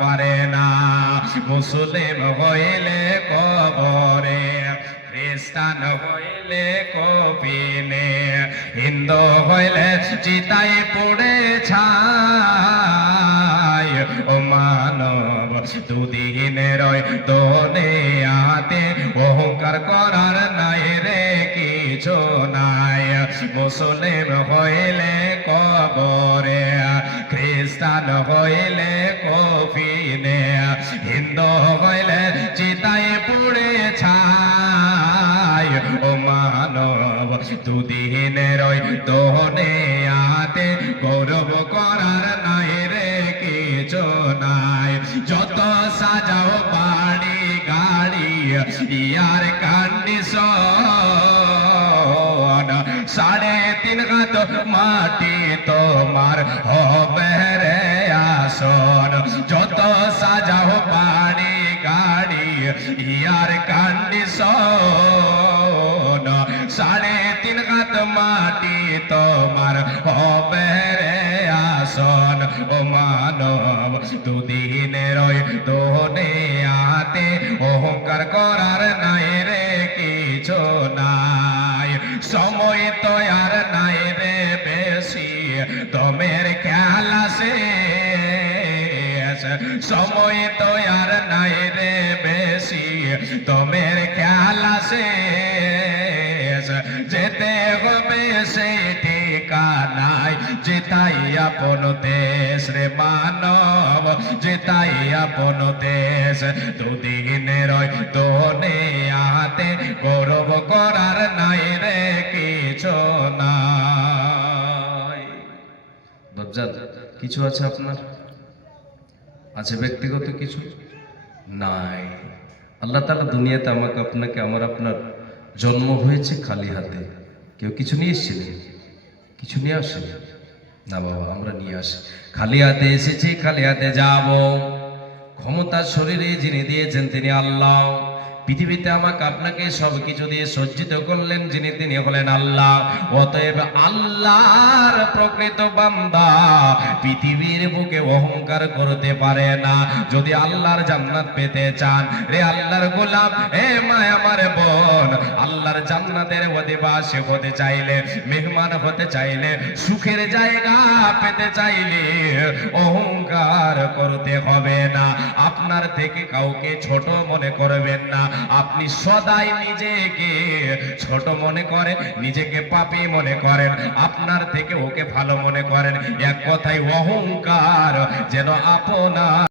পারে না। মুসলিম হইলে কবরে, খ্রিস্টান হইলে কবিনে, হিন্দু হইলে চিতাই পড়ে ছাই। ও মানব দুদিনের দুনিয়াতে অহংকার করার নাই রে কিছু নাই। মুসলিম হইলে কবরে, খ্রিস্টান হইলে কফিনে, হিন্দু হইলে চিতাই পুড়ে ছাই। ও মানব দুদিনের দুনিয়াতে গৌরব করার নাই রে কিছু নাই। যত সাজাও বাড়ি গাড়ি ইয়ার কন্ডিশন, 3.5 হাত মাটি তোমার হবে রে আসন। যত সাজাও বাড়ি গাড়ি ইয়ার কন্ডিশন, 3.5 হাত মাটি তোমার হবে রে আসন। ও মানব দুদিনের দুনিয়াতে অহংকার করার নাই রে কিছু নাই। সময় তো আর নাই রে বেশি, তোমের খেলা শেষ। সময় তো আর নাই রে বেশি, তোমের খেলা শেষ। যেতে হবে সেই ঠিকানায়, যেতাই আপন দেশ রে মানব, যেতাই আপন দেশ। দুদিনের দুনিয়াতে গৌরব করার নাই রে কিছু নাই। বাবজান, কিছু আছে আপনার? আছে ব্যক্তিগত কিছু? নাই। আল্লাহ তাআলা দুনিয়াতে আমাকে আপনাকে, আমার আপনার জন্ম হয়েছে খালি হাতে। কেউ কিছু নিয়ে এসেছিলেন? কিছু নিয়ে আসেন না বাবা, আমরা নিয়ে আসি। খালি হাতে এসেছি, খালি হাতে যাব। ক্ষমতার শরীরে যিনি দিয়েছেন তিনি আল্লাহ। পৃথিবীতে আমাকে আপনাকে সবকিছু দিয়ে সজ্জিত করলেন যিনি, তিনি হলেন আল্লাহ। অতএব আল্লাহর প্রকৃত বান্দা পৃথিবীর বুকে অহংকার করতে পারে না। যদি আল্লাহর জান্নাত পেতে চান রে আল্লাহর গোলাম, এ মা আমার বোন, আল্লাহর জান্নাতের অধিবাসী হতে চাইলে, মেহমান হতে চাইলে, সুখের জায়গা পেতে চাইলে অহংকার করতে হবে না। আপনার থেকে কাউকে ছোট মনে করবেন না। আপনি সদাই নিজেকে ছোট মনে করেন, নিজেকে পাপী মনে করেন, আপনার থেকে ওকে ভালো মনে করেন। এক কথায় অহংকার যেন আপনার